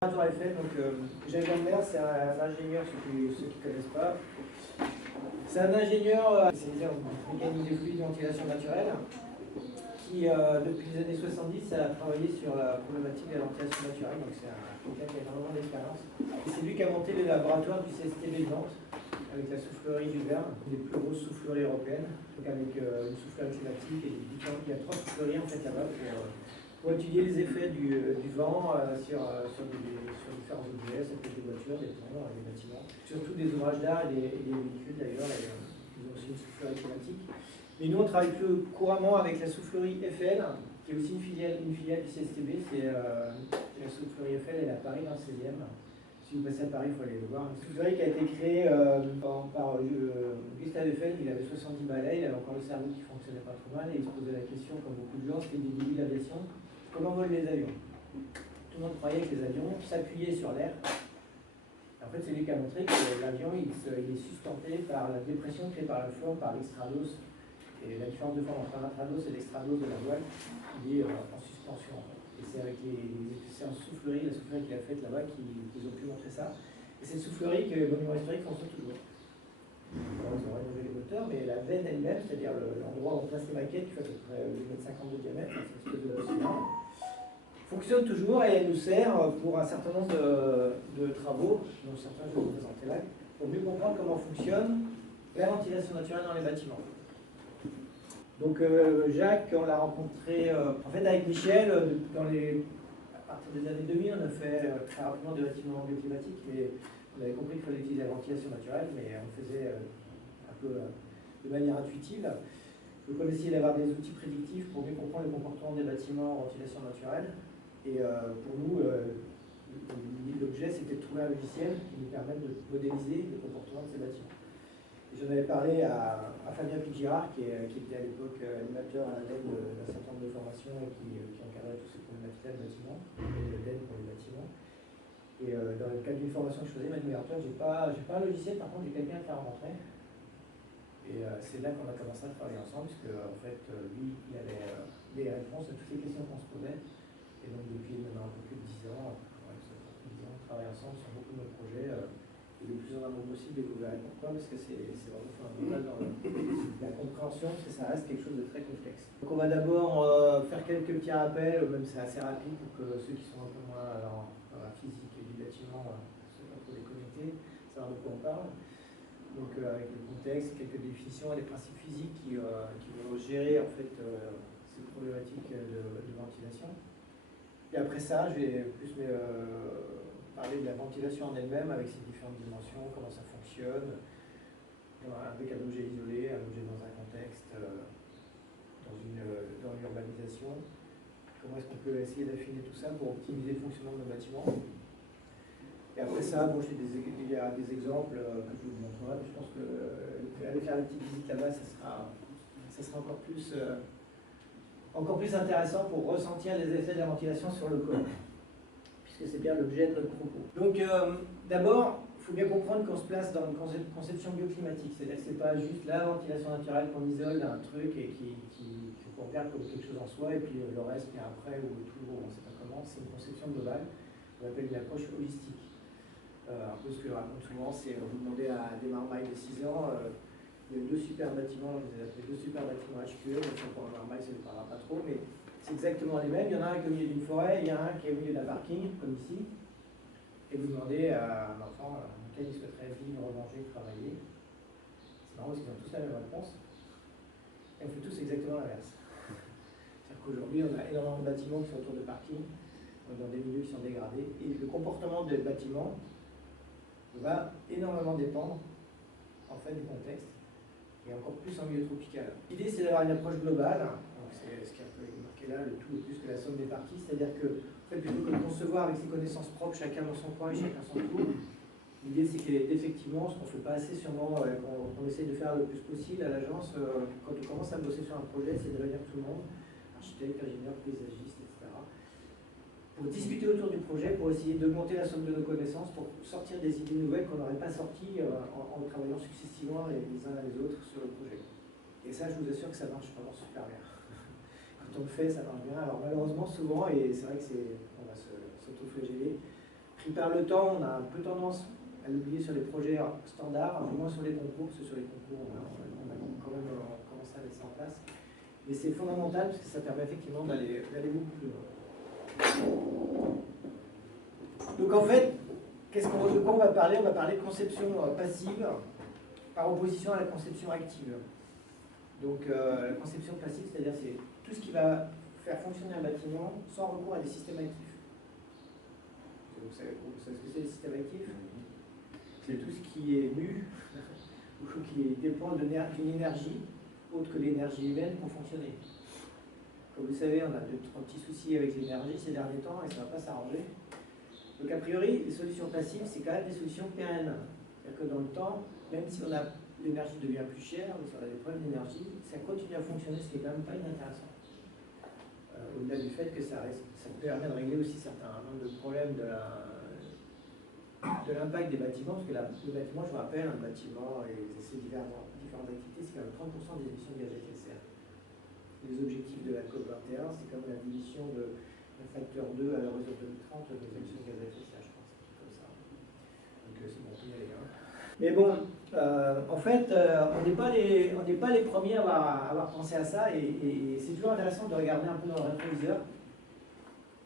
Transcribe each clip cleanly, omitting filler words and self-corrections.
Tour Eiffel, donc Jacques Lambert, c'est un ingénieur, ceux qui ne connaissent pas. C'est un ingénieur spécialisé en mécanique de fluide et ventilation naturelle qui, depuis les années 70, a travaillé sur la problématique de la ventilation naturelle. Donc c'est quelqu'un qui a énormément d'expérience. Et c'est lui qui a monté le laboratoire du CSTB de Nantes avec la soufflerie du Verne, une des plus grosses souffleries européennes, donc avec une soufflerie climatique et il y a 3 souffleries en fait là-bas pour étudier les effets du vent sur différents objets, ça peut être des voitures, des ponts, des bâtiments, surtout des ouvrages d'art et des véhicules d'ailleurs, ils ont aussi une soufflerie climatique. Mais nous on travaille plus couramment avec la soufflerie Eiffel, qui est aussi une filiale du CSTB, c'est la soufflerie Eiffel, elle est à Paris dans le 16e. Si vous passez à Paris, il faut aller le voir. Une soufflerie qui a été créée par Gustave Eiffel, il avait 70 balais, il avait encore le cerveau qui ne fonctionnait pas trop mal, et il se posait la question, comme beaucoup de gens, c'était des débuts de l'aviation. Comment volent les avions? Tout le monde croyait que les avions s'appuyaient sur l'air. En fait, c'est lui qui a montré que l'avion il est sustenté par la dépression créée par la forme, par l'extrados. Et la différence de forme entre l'intrados et l'extrados de la voile, il est en suspension. En fait. Et c'est avec c'est en soufflerie, la soufflerie qu'il a faite là-bas, qu'ils ont pu montrer ça. Et cette soufflerie que les monuments historiques fonctionnent toujours. Alors, ils ont rénové les moteurs, mais la veine elle-même, c'est-à-dire l'endroit où on place les maquettes, qui fait à peu près 2,50 m de diamètre, c'est une espèce de cylindre, fonctionne toujours et elle nous sert pour un certain nombre de travaux, dont certains je vais vous présenter là, pour mieux comprendre comment fonctionne la ventilation naturelle dans les bâtiments. Donc Jacques, on l'a rencontré en fait avec Michel, à partir des années 2000, on a fait très rapidement des bâtiments bioclimatiques, mais on avait compris qu'il fallait utiliser la ventilation naturelle, mais on faisait un peu de manière intuitive. Donc on essayait d'avoir des outils prédictifs pour mieux comprendre le comportement des bâtiments en ventilation naturelle. Et pour nous, l'idée de l'objet, c'était de trouver un logiciel qui nous permette de modéliser le comportement de ces bâtiments. J'en avais parlé à Fabien Pugirard, qui était à l'époque animateur à l'ADEME d'un certain nombre de formations et qui encadrait toutes ces problématiques de bâtiments, et l'ADEME pour les bâtiments. Et dans le cadre d'une formation que je faisais, Manuel, j'ai pas un logiciel, par contre j'ai quelqu'un qui a rencontré. Et c'est là qu'on a commencé à travailler ensemble, parce que en fait, lui, il avait des réponses à toutes les questions qu'on se posait. Et donc depuis maintenant un peu plus de 10 ans, on travaille ensemble sur beaucoup de nos projets, et le plus en amont possible, et vous verrez pourquoi, parce que c'est vraiment fondamental dans la compréhension, parce que ça reste quelque chose de très complexe. Donc on va d'abord faire quelques petits rappels, même c'est assez rapide pour que ceux qui sont un peu moins dans la physique et du bâtiment soient un peu déconnectés, savoir de quoi on parle. Donc avec le contexte, quelques définitions et les principes physiques qui vont gérer en fait ces problématiques de ventilation. Et après ça, je vais plus parler de la ventilation en elle-même avec ses différentes dimensions, comment ça fonctionne, avec un objet isolé, un objet dans un contexte, dans l'urbanisation. Comment est-ce qu'on peut essayer d'affiner tout ça pour optimiser le fonctionnement de nos bâtiments. Et après ça, bon, il y a des exemples que je vous montrerai, mais je pense que aller faire une petite visite là-bas, ça sera encore plus intéressant pour ressentir les effets de la ventilation sur le corps, puisque c'est bien l'objet de notre propos. Donc d'abord, il faut bien comprendre qu'on se place dans une conception bioclimatique, c'est-à-dire que ce n'est pas juste la ventilation naturelle qu'on isole d'un truc et qu'on regarde comme quelque chose en soi, et puis le reste vient après, ou le tout, on ne sait pas comment, c'est une conception globale, on appelle une approche holistique. Un peu ce que je raconte souvent, c'est vous demandez à des marmailles de 6 ans, il y a 2 super bâtiments, je les appelle 2 super bâtiments HQE, donc pour un marmaille, ça ne parlera pas trop, mais c'est exactement les mêmes. Il y en a un qui est au milieu d'une forêt, il y en a un qui est au milieu d'un parking, comme ici, et vous demandez à un enfant dans lequel il souhaiterait vivre, manger, travailler. C'est marrant parce qu'ils ont tous la même réponse, et on fait tous exactement l'inverse. C'est-à-dire qu'aujourd'hui, on a énormément de bâtiments qui sont autour de parking, dans des milieux qui sont dégradés, et le comportement des bâtiments va énormément dépendre en fait du contexte, et encore plus en milieu tropical. L'idée, c'est d'avoir une approche globale, donc c'est ce qui est un peu marqué là, le tout est plus que la somme des parties, c'est-à-dire que en fait, plutôt que de concevoir avec ses connaissances propres, chacun dans son coin et chacun son tour, l'idée c'est qu'effectivement, ce qu'on ne fait pas assez sûrement, qu'on essaie de faire le plus possible à l'agence, quand on commence à bosser sur un projet, c'est de réunir tout le monde, architecte, ingénieur, paysagiste, etc., pour discuter autour du projet, pour essayer d'augmenter la somme de nos connaissances, pour sortir des idées nouvelles qu'on n'aurait pas sorties en travaillant successivement les uns à les autres sur le projet. Et ça, je vous assure que ça marche vraiment super bien. Quand on le fait, ça marche bien. Alors malheureusement, souvent, et c'est vrai que on va s'auto-flageller, qui par le temps, on a un peu tendance à l'oublier sur les projets standards, un peu moins sur les concours, parce que sur les concours, on a quand même commencé à mettre ça en place. Mais c'est fondamental parce que ça permet effectivement d'aller beaucoup plus loin. Donc en fait, de quoi on va parler? On va parler de conception passive par opposition à la conception active. Donc la conception passive, c'est-à-dire c'est tout ce qui va faire fonctionner un bâtiment sans recours à des systèmes actifs. Vous savez ce que c'est les systèmes actifs? C'est tout ce qui est nu ou qui dépend d'une énergie autre que l'énergie humaine pour fonctionner. Comme vous savez, on a de petits soucis avec l'énergie ces derniers temps et ça ne va pas s'arranger. Donc a priori, les solutions passives, c'est quand même des solutions pérennes. C'est-à-dire que dans le temps, même si l'énergie devient plus chère, ou si on a des problèmes d'énergie, ça continue à fonctionner, ce qui n'est quand même pas inintéressant. Au-delà du fait que ça permet de régler aussi certains nombre de problèmes de l'impact des bâtiments, parce que le bâtiment, je vous rappelle, un bâtiment et ses différentes activités, c'est quand même 30% des émissions de gaz à effet de serre. Les objectifs de la COP 21, c'est comme la diminution d'un facteur 2 à l'horizon 2030 des émissions de gaz à effet de serre, je pense, comme ça. Donc c'est bon, y aller. Mais bon, en fait, on n'est pas les premiers à avoir pensé à ça, et c'est toujours intéressant de regarder un peu dans le rétroviseur.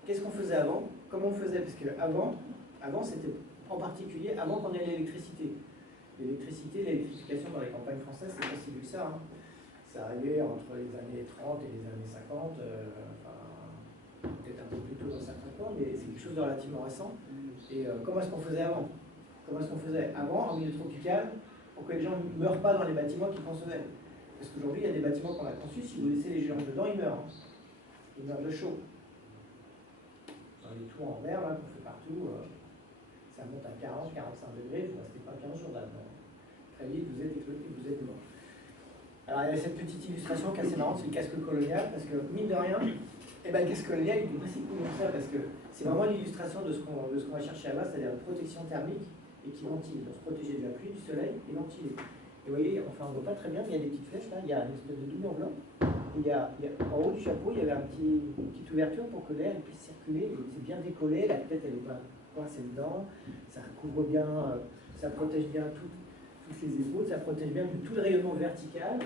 Qu'est-ce qu'on faisait avant? Comment on faisait? Parce qu'avant, c'était en particulier avant qu'on ait l'électricité. L'électrification dans les campagnes françaises, c'est pas si vieux que ça. Hein. Ça arrivait entre les années 30 et les années 50, peut-être un peu plus tôt dans certains coins, mais c'est quelque chose de relativement récent. Et comment est-ce qu'on faisait avant? Comment est-ce qu'on faisait avant, en milieu tropical, pour que les gens ne meurent pas dans les bâtiments qu'ils concevaient? Parce qu'aujourd'hui, il y a des bâtiments qu'on a conçus, si vous laissez les gens dedans, ils meurent. Ils meurent de chaud. Dans les tours en verre, là, qu'on fait partout, ça monte à 40, 45 degrés, vous ne restez pas 15 jours là-dedans. Très vite, vous êtes exploité, vous êtes mort. Alors, il y a cette petite illustration qui est assez marrante, c'est le casque colonial, parce que, mine de rien, le casque colonial, il est pas si cool comme ça, parce que c'est vraiment l'illustration de ce qu'on va chercher à base, c'est-à-dire une protection thermique et qui ventile. Donc, se protéger de la pluie, du soleil et ventiler. Et vous voyez, enfin, on ne voit pas très bien, mais il y a des petites flèches là, il y a une espèce de double enveloppe. En haut du chapeau, il y avait une petite ouverture pour que l'air puisse circuler. C'est bien décollé, la tête, elle est pas coincée dedans. Ça couvre bien, ça protège bien toutes les épaules, ça protège bien de tout le rayonnement vertical.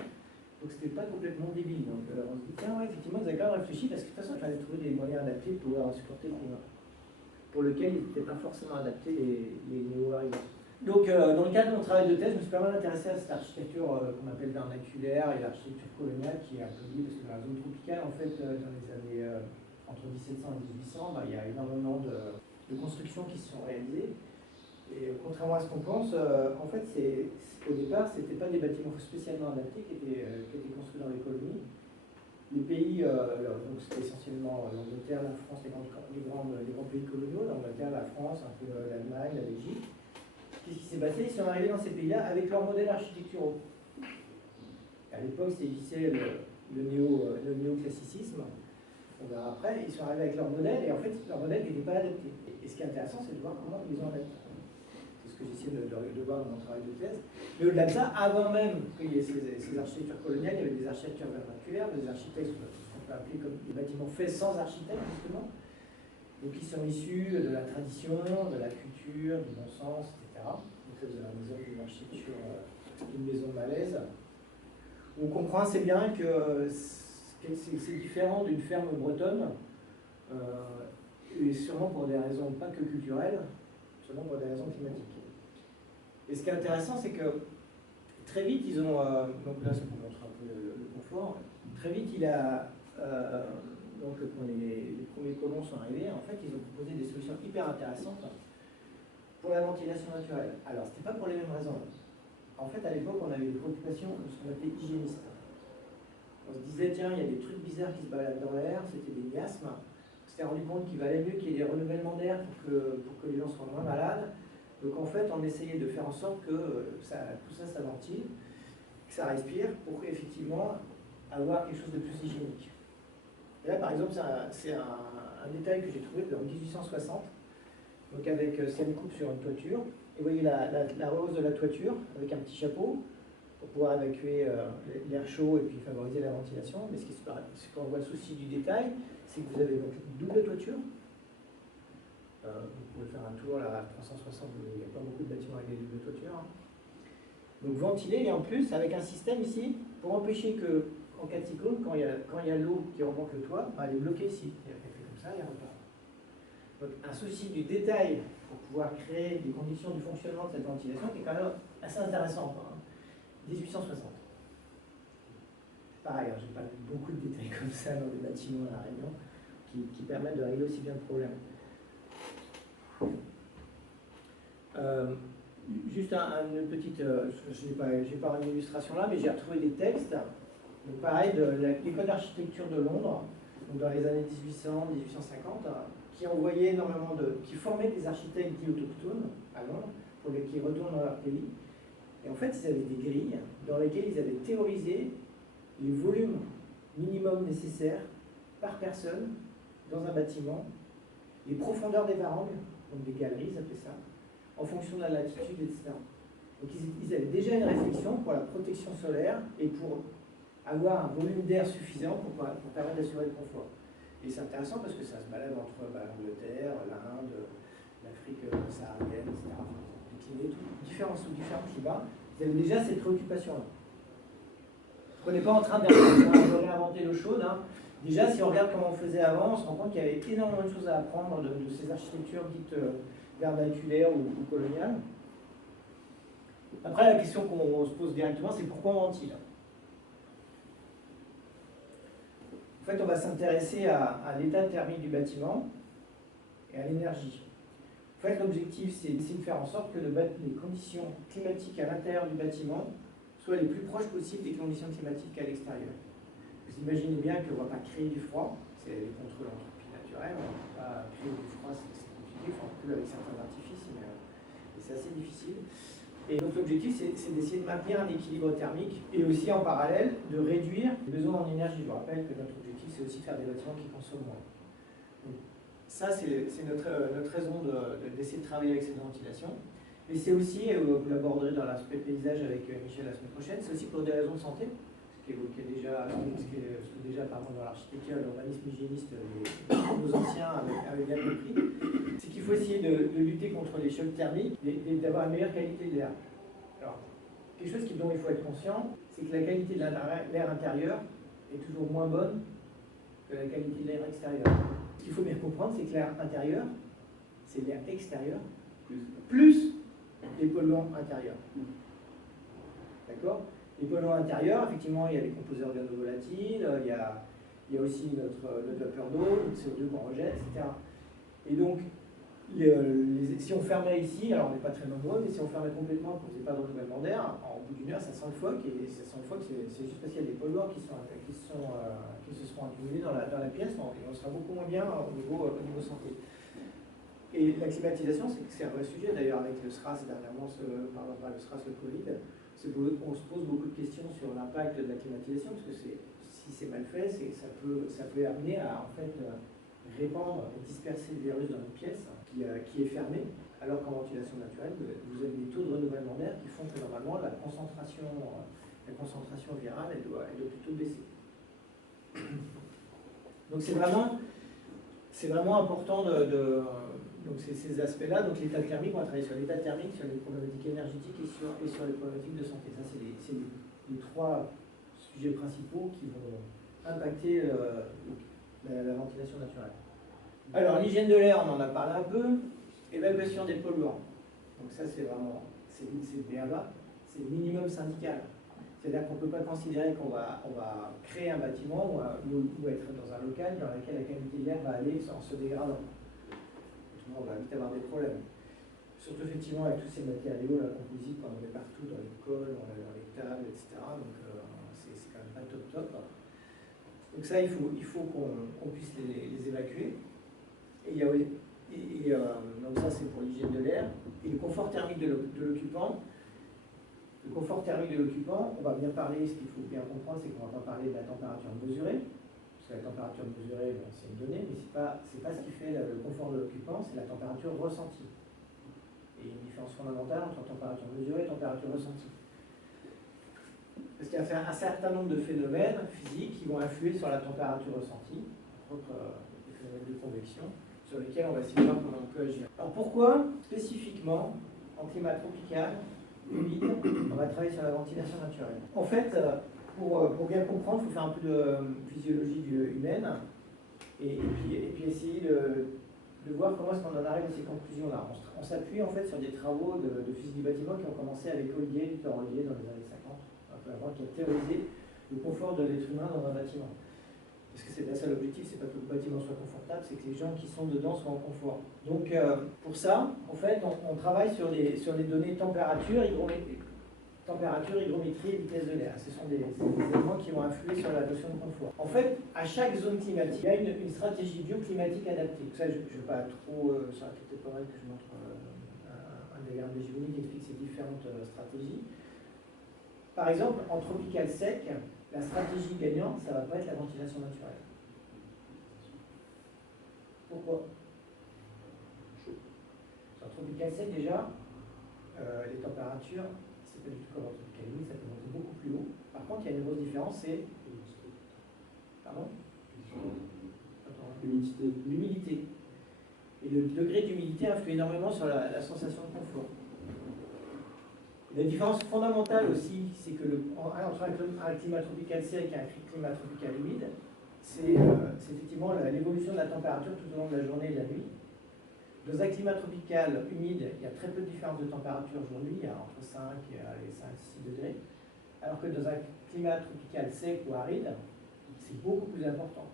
Donc c'était pas complètement débile. Donc on se dit, tiens, ouais, effectivement, vous avez quand même réfléchi, parce que de toute façon, il fallait trouver des moyens adaptés pour pouvoir supporter le climat, pour lequel ils n'étaient pas forcément adaptés les néo-arrivants. Donc dans le cadre de mon travail de thèse, je me suis pas mal intéressé à cette architecture qu'on appelle vernaculaire et l'architecture coloniale, qui est un peu liée, parce que dans la zone tropicale, en fait, dans les années entre 1700 et 1800, il y a énormément de constructions qui se sont réalisées. Et contrairement à ce qu'on pense, en fait, au départ, ce n'étaient pas des bâtiments spécialement adaptés qui étaient construits dans les colonies. Les pays, donc c'était essentiellement l'Angleterre, la France, les grands pays coloniaux, l'Angleterre, la France, un peu l'Allemagne, la Belgique. Qu'est-ce qui s'est passé? Ils sont arrivés dans ces pays-là avec leurs modèles architecturaux. À l'époque, c'était le néoclassicisme. On verra après, ils sont arrivés avec leurs modèles, et en fait, leurs modèles n'étaient pas adaptés. Et ce qui est intéressant, c'est de voir comment ils ont adapté. C'est ce que j'essaie de voir dans mon travail de thèse. Mais au-delà de ça, avant même qu'il y ait ces architectures coloniales, il y avait des architectures vernaculaires, des architectes, ce qu'on peut appeler comme des bâtiments faits sans architecte, justement. Donc, ils sont issus de la tradition, de la culture, du bon sens, etc. Donc, vous avez un exemple d'une architecture d'une maison malaise. On comprend assez bien que c'est différent d'une ferme bretonne, et sûrement pour des raisons pas que culturelles, sûrement pour des raisons climatiques. Et ce qui est intéressant, c'est que très vite, ils ont, donc là, ça vous montre un peu le confort, très vite, donc quand les premiers colons sont arrivés, en fait, ils ont proposé des solutions hyper intéressantes pour la ventilation naturelle. Alors, ce n'était pas pour les mêmes raisons. En fait, à l'époque, on avait des préoccupations de ce qu'on appelait hygiénistes. On se disait, tiens, il y a des trucs bizarres qui se baladent dans l'air, c'était des miasmes. On s'était rendu compte qu'il valait mieux qu'il y ait des renouvellements d'air pour que les gens soient moins malades. Donc en fait, on essayait de faire en sorte que tout ça, ça ventile, que ça respire, pour effectivement avoir quelque chose de plus hygiénique. Et là, par exemple, c'est un détail que j'ai trouvé en 1860, donc c'est une coupe sur une toiture. Et vous voyez la rose de la toiture, avec un petit chapeau, pour pouvoir évacuer l'air chaud et puis favoriser la ventilation. Mais ce qu'on voit le souci du détail, c'est que vous avez donc une double toiture. Vous pouvez faire un tour là, à 360, il n'y a pas beaucoup de bâtiments avec des doubles toitures. Hein. Donc ventilé, et en plus, avec un système ici, pour empêcher que, en cas de cyclone, quand il y a l'eau qui remonte le toit, elle est bloquée ici. Elle fait comme ça et elle repart. Donc un souci du détail pour pouvoir créer des conditions du fonctionnement de cette ventilation qui est quand même assez intéressant. Hein. 1860. Pareil, je n'ai pas beaucoup de détails comme ça dans les bâtiments à La Réunion qui permettent de régler aussi bien le problème. Juste une petite, je n'ai pas une illustration là, mais j'ai retrouvé des textes, donc pareil, de l'école d'architecture de Londres, donc dans les années 1800-1850, qui envoyait énormément qui formaient des architectes dits autochtones à Londres, qui retournent dans leur pays. Et en fait, ils avaient des grilles dans lesquelles ils avaient théorisé les volumes minimum nécessaires par personne dans un bâtiment, les profondeurs des varangues, donc des galeries, ils appelaient ça, en fonction de la latitude, etc. Donc ils avaient déjà une réflexion pour la protection solaire et pour avoir un volume d'air suffisant pour permettre d'assurer le confort. Et c'est intéressant parce que ça se balade entre l'Angleterre, l'Inde, l'Afrique saharienne, etc. Sous différents climats, ils avaient déjà cette préoccupation-là. On n'est pas en train de réinventer l'eau chaude. Hein. Déjà, si on regarde comment on faisait avant, on se rend compte qu'il y avait énormément de choses à apprendre de ces architectures dites vernaculaires ou coloniales. Après, la question qu'on se pose directement, c'est pourquoi on ventile? En fait, on va s'intéresser à l'état thermique du bâtiment et à l'énergie. En fait, l'objectif, c'est d'essayer de faire en sorte que les conditions climatiques à l'intérieur du bâtiment soient les plus proches possibles des conditions climatiques à l'extérieur. Vous imaginez bien qu'on ne va pas créer du froid, c'est contre l'entropie naturelle, on ne va pas créer du froid, c'est compliqué, enfin, on peut avec certains artifices, mais c'est assez difficile. Et donc l'objectif, c'est d'essayer de maintenir un équilibre thermique et aussi en parallèle de réduire les besoins en énergie. Je vous rappelle que notre objectif, c'est aussi de faire des bâtiments qui consomment moins. Donc, ça, c'est notre raison d'essayer de travailler avec cette ventilation. Mais c'est aussi, vous l'aborderez dans l'aspect paysage avec Michel la semaine prochaine, c'est aussi pour des raisons de santé, ce qui évoquait déjà dans l'architecture et l'urbanisme hygiéniste, nos anciens avaient bien compris. C'est qu'il faut essayer de lutter contre les chocs thermiques et d'avoir une meilleure qualité de l'air. Alors, quelque chose dont il faut être conscient, c'est que la qualité de l'air intérieur est toujours moins bonne que la qualité de l'air extérieur. Ce qu'il faut bien comprendre, c'est que l'air intérieur, c'est l'air extérieur, plus les polluants intérieurs. D'accord? Les polluants intérieurs, effectivement, il y a les composés organovolatiles, il y a aussi notre vapeur d'eau, notre CO2 qu'on rejette, etc. Et donc, si on fermait ici, alors on n'est pas très nombreux, mais si on fermait complètement, qu'on ne faisait pas de renouvellement d'air, en bout d'une heure, ça sent le phoque, et ça sent le phoque, c'est juste parce qu'il y a des polluants qui se seront accumulés dans la pièce, et on sera beaucoup moins bien au niveau santé. Et la climatisation, c'est un vrai sujet, d'ailleurs, avec le SRAS, dernièrement, le SRAS, le Covid, on se pose beaucoup de questions sur l'impact de la climatisation, parce que si c'est mal fait, ça peut amener à, en fait, répandre et disperser le virus dans une pièce qui est fermée, alors qu'en ventilation naturelle, vous avez des taux de renouvellement d'air qui font que normalement la concentration virale elle doit plutôt baisser. Donc c'est vraiment important donc ces aspects-là. Donc l'état thermique, on va travailler sur l'état thermique, sur les problématiques énergétiques et sur les problématiques de santé. Ça, c'est les trois sujets principaux qui vont impacter la ventilation naturelle. Alors, l'hygiène de l'air, on en a parlé un peu. Évacuation des polluants. Donc ça, c'est le BABA, c'est le minimum syndical. C'est-à-dire qu'on ne peut pas considérer qu'on va créer un bâtiment ou être dans un local dans lequel la qualité de l'air va aller en se dégradant. Autrement, on va vite avoir des problèmes. Surtout, effectivement, avec tous ces matériaux, la composite, qu'on en met partout, dans les cols, dans les tables, etc. Donc, c'est quand même pas top. Donc ça, il faut qu'on puisse les évacuer. Donc ça, c'est pour l'hygiène de l'air. Et le confort thermique de l'occupant. Le confort thermique de l'occupant, on va bien parler, ce qu'il faut bien comprendre, c'est qu'on ne va pas parler de la température mesurée, parce que la température mesurée, c'est une donnée, mais ce n'est pas ce qui fait le confort de l'occupant, c'est la température ressentie. Et il y a une différence fondamentale entre température mesurée et température ressentie. Parce qu'il y a un certain nombre de phénomènes physiques qui vont influer sur la température ressentie, entre autres les phénomènes de convection, sur lesquels on va essayer de voir comment on peut agir. Alors pourquoi, spécifiquement, en climat tropical, humide, on va travailler sur la ventilation naturelle? En fait, pour bien comprendre, il faut faire un peu de physiologie humaine et puis essayer de voir comment est-ce qu'on en arrive à ces conclusions-là. On s'appuie en fait sur des travaux de physique du bâtiment qui ont commencé avec Ollier, Victor Ollier, dans les années 50, un peu avant, qui a théorisé le confort de l'être humain dans un bâtiment. Parce que c'est bien ça l'objectif, c'est pas que le bâtiment soit confortable, c'est que les gens qui sont dedans soient en confort. Donc pour ça, en fait, on travaille sur les données température, hygrométrie et vitesse de l'air. Ce sont des éléments qui vont influer sur la notion de confort. En fait, à chaque zone climatique, il y a une stratégie bioclimatique adaptée. Ça, je ne vais pas trop... ça aurait peut-être pas mal que je montre un diagramme de Giovanni qui explique ces différentes stratégies. Par exemple, en tropical sec, la stratégie gagnante, ça ne va pas être la ventilation naturelle. Pourquoi? En tropical sec, déjà, les températures, c'est pas du tout comme en tropical humide, ça peut monter beaucoup plus haut. Par contre, il y a une grosse différence, c'est... Pardon? L'humidité. Et le degré d'humidité influe énormément sur la sensation de confort. La différence fondamentale aussi, c'est que entre un climat tropical sec et un climat tropical humide, c'est effectivement l'évolution de la température tout au long de la journée et de la nuit. Dans un climat tropical humide, il y a très peu de différence de température aujourd'hui, il y a entre 5 et 5-6 degrés, alors que dans un climat tropical sec ou aride, c'est beaucoup plus important.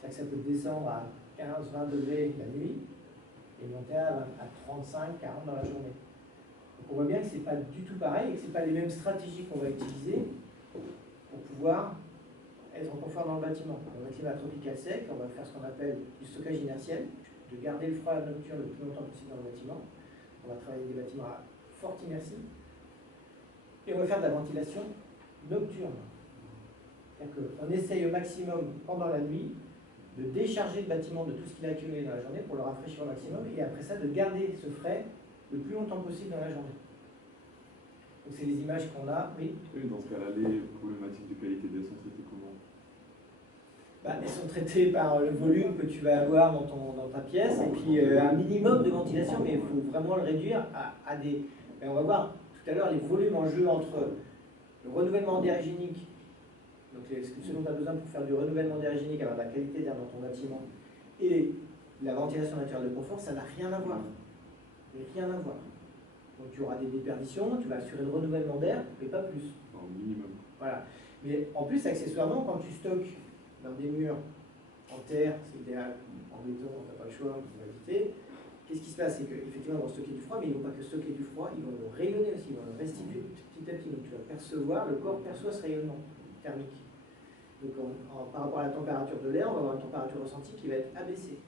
C'est-à-dire que ça peut descendre à 15-20 degrés la nuit et monter à 35-40 dans la journée. Donc on voit bien que ce n'est pas du tout pareil et que ce n'est pas les mêmes stratégies qu'on va utiliser pour pouvoir être en confort dans le bâtiment. Dans un climat tropical sec, on va faire ce qu'on appelle du stockage inertiel, de garder le froid nocturne le plus longtemps possible dans le bâtiment. On va travailler avec des bâtiments à forte inertie. Et on va faire de la ventilation nocturne. C'est-à-dire qu'on essaye au maximum pendant la nuit de décharger le bâtiment de tout ce qu'il a accumulé dans la journée pour le rafraîchir au maximum et après ça de garder ce frais le plus longtemps possible dans la journée. Donc c'est les images qu'on a, oui. Oui, dans ce cas-là, les problématiques de qualité d'air sont traitées comment? Elles sont traitées par le volume que tu vas avoir dans ta pièce et puis un minimum de ventilation, mais il faut vraiment le réduire à des... on va voir tout à l'heure les volumes en jeu entre le renouvellement d'air hygiénique, donc ce dont tu as besoin pour faire du renouvellement d'air hygiénique, avoir de la qualité d'air dans ton bâtiment, et la ventilation naturelle de confort, ça n'a rien à voir. Rien à voir. Donc tu auras des déperditions, tu vas assurer le renouvellement d'air, mais pas plus. Au minimum. Voilà. Mais en plus, accessoirement, quand tu stockes dans des murs en terre, c'est idéal, en béton, on n'a pas le choix, on va éviter. Qu'est-ce qui se passe? C'est qu'effectivement, ils vont stocker du froid, mais ils ne vont pas que stocker du froid, ils vont le rayonner aussi, ils vont le restituer petit à petit. Donc tu vas percevoir, le corps perçoit ce rayonnement thermique. Donc par rapport à la température de l'air, on va avoir une température ressentie qui va être abaissée.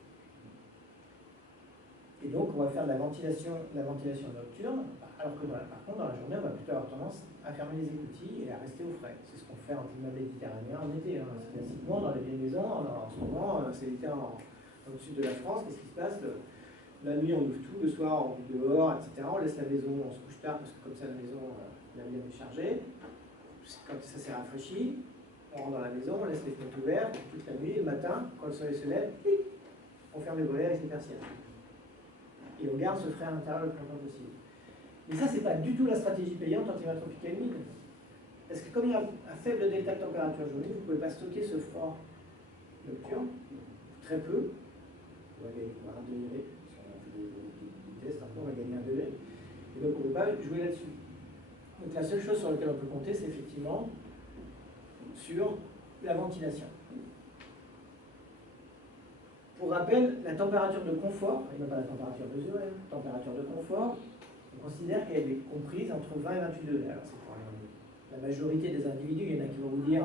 Et donc, on va faire de la ventilation nocturne, alors que par contre, dans la journée, on va plutôt avoir tendance à fermer les écoutilles et à rester au frais. C'est ce qu'on fait en climat méditerranéen en été. Classiquement, dans les vieilles maisons, en ce moment, c'est l'été dans le sud de la France. Qu'est-ce qui se passe? La nuit, on ouvre tout, le soir, on vit dehors, etc. On laisse la maison, on se couche tard, parce que comme ça, la maison, la bien déchargée. Quand ça s'est rafraîchi, on rentre dans la maison, on laisse les fenêtres ouvertes toute la nuit, le matin, quand le soleil se lève, on ferme les volets avec les persiennes. Et on garde ce frais à l'intérieur le plus longtemps possible. Mais ça, c'est pas du tout la stratégie payante en climat tropical humide. Parce que comme il y a un faible delta de température journée, vous ne pouvez pas stocker ce froid nocturne, très peu. On va gagner 1 degré, si on a fait des tests, après on va gagner 1 degré. Et donc on ne peut pas jouer là-dessus. Donc la seule chose sur laquelle on peut compter, c'est effectivement sur la ventilation. Pour rappel, la température de confort, et non pas la température mesurée, température de confort, on considère qu'elle est comprise entre 20 et 28 degrés. Alors c'est pour la majorité des individus, il y en a qui vont vous dire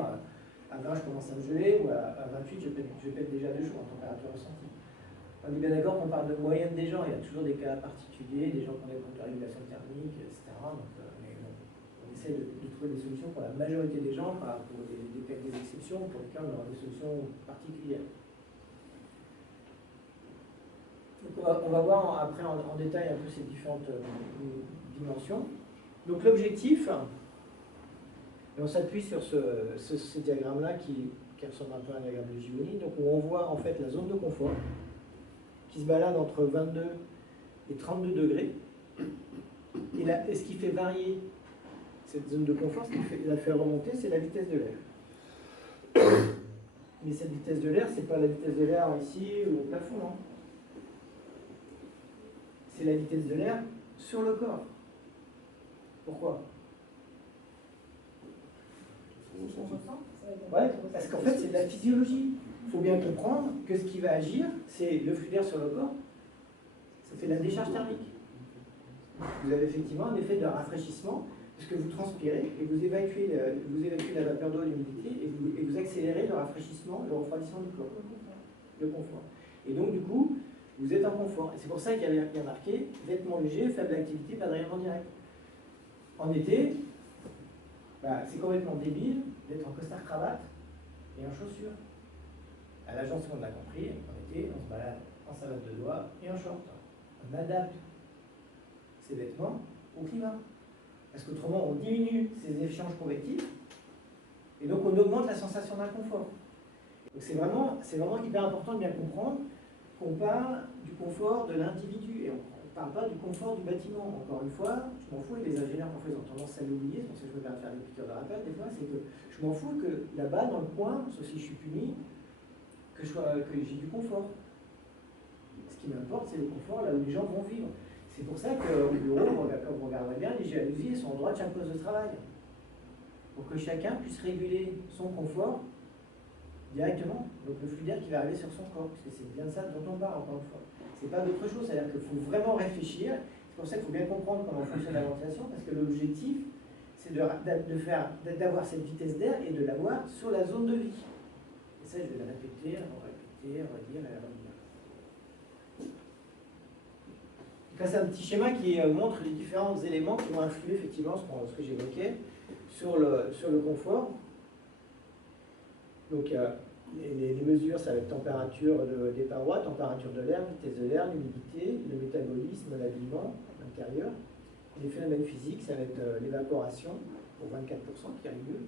à 20 je commence à me geler, ou à 28 je pète déjà de chaud en température ressentie. On est bien d'accord qu'on parle de moyenne des gens, il y a toujours des cas particuliers, des gens qui ont des problèmes de régulation thermique, etc. Donc, on essaie de trouver des solutions pour la majorité des gens, pas pour des exceptions, pour lesquels on aura des solutions particulières. Donc on va voir après en détail un peu ces différentes dimensions. Donc l'objectif, et on s'appuie sur ce diagramme-là qui ressemble un peu à un diagramme de Giovanni, donc où on voit en fait la zone de confort qui qui se balade entre 22 et 32 degrés. Et ce qui fait varier cette zone de confort, ce qui la fait remonter, c'est la vitesse de l'air. Mais cette vitesse de l'air, c'est pas la vitesse de l'air ici ou au plafond, non. C'est la vitesse de l'air sur le corps. Pourquoi? Ouais, parce qu'en fait, c'est de la physiologie. Il faut bien comprendre que ce qui va agir, c'est le flux d'air sur le corps, ça fait la décharge thermique. Vous avez effectivement un effet de rafraîchissement, parce que vous transpirez et vous évacuez la vapeur d'eau et l'humidité et vous accélérez le rafraîchissement, le refroidissement du corps, le confort. Et donc, du coup, vous êtes en confort. Et c'est pour ça qu'il y a marqué vêtements légers, faible activité, pas de rayonnement direct. En été, c'est complètement débile d'être en costard-cravate et en chaussures. À l'agence, on l'a compris, en été, on se balade en savate de doigts et en short. On adapte ces vêtements au climat. Parce qu'autrement, on diminue ces échanges convectifs et donc on augmente la sensation d'inconfort. Donc c'est vraiment hyper important de bien comprendre qu'on parle du confort de l'individu et on ne parle pas du confort du bâtiment. Encore une fois, je m'en fous, et les ingénieurs parfois ont tendance à l'oublier, c'est pour ça que je préfère faire des piqûres de rappel des fois, c'est que je m'en fous que là-bas, dans le coin, sauf si je suis puni, que j'ai du confort. Ce qui m'importe, c'est le confort là où les gens vont vivre. C'est pour ça qu'au bureau, comme vous regarderez bien, les jalousies sont en droit de chaque poste de travail. Pour que chacun puisse réguler son confort directement, donc le flux d'air qui va arriver sur son corps, parce que c'est bien ça dont on parle encore une fois. C'est pas d'autre chose, c'est-à-dire qu'il faut vraiment réfléchir, c'est pour ça qu'il faut bien comprendre comment fonctionne la ventilation, parce que l'objectif, c'est d'avoir cette vitesse d'air et de l'avoir sur la zone de vie. Et ça, je vais le répéter, redire et redire. Là, c'est un petit schéma qui montre les différents éléments qui vont influer effectivement ce que j'évoquais sur le confort. Donc, les mesures, ça va être température des parois, température de l'air, vitesse de l'air, l'humidité, le métabolisme, l'habillement intérieur. Les phénomènes physiques, ça va être l'évaporation, pour 24% qui arrive mieux,